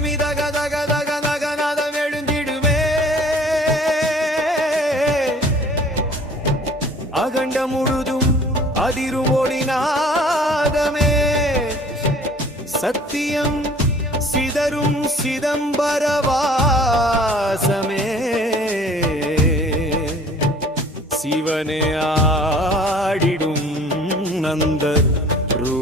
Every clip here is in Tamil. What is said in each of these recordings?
சிறுமி தக தக தக தக நாதம் எழுந்திடுமே அகண்ட முழுதும் அதிரும் ஒளி நாதமே சத்தியம் சிதறும் சிதம்பரவாசமே சிவனே ஆடிடும் நந்தர் ரூ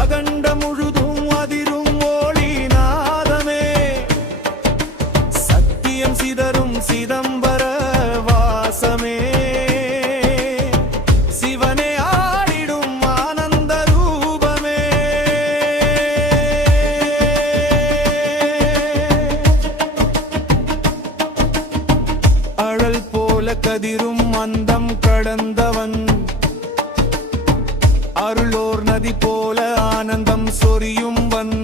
அகண்ட முழுதும் அதிரும் ஓளி நாதமே சத்தியம் சிதறும் சிதம்பர வாசமே சிவனே ஆடிடும் ஆனந்த ரூபமே அழல் போல கதிரும் மந்தம் கடந்தவன் அருளோர் நதி போல ஆனந்தம் சொரியும் வன்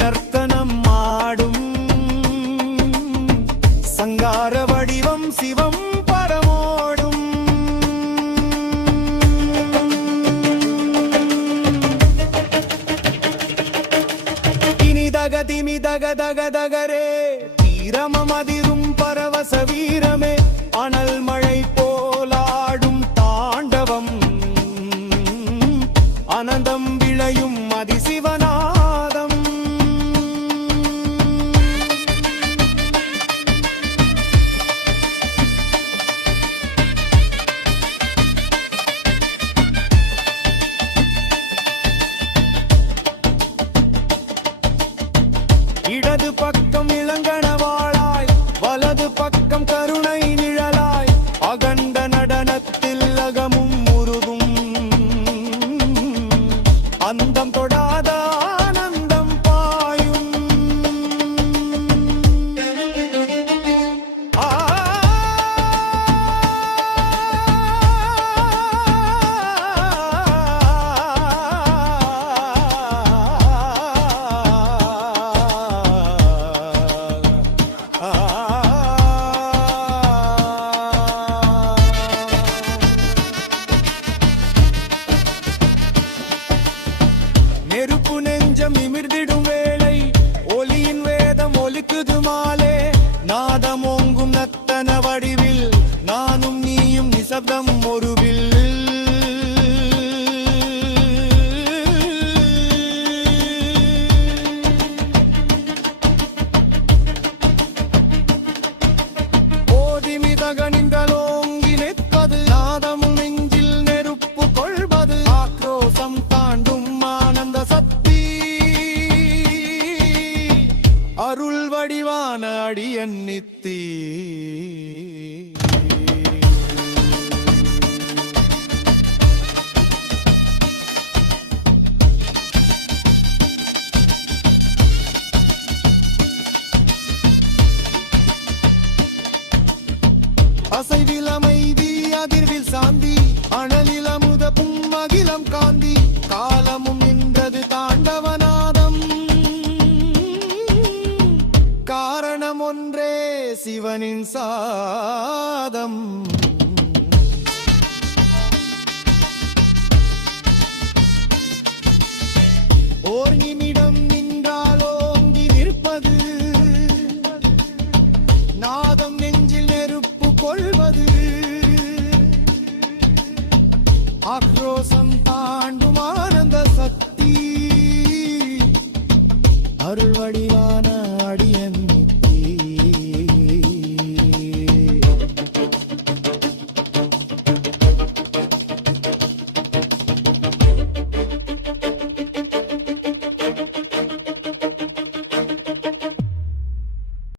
நர்த்தனம் ஆடும் சங்கார வடிவம் சிவம் பரமோடும் இனி தகதிமி தக தக தகரே நாதமோங்கும் நத்தன வடிவில் நானும் நீயும் நிசப்தம் ஒரு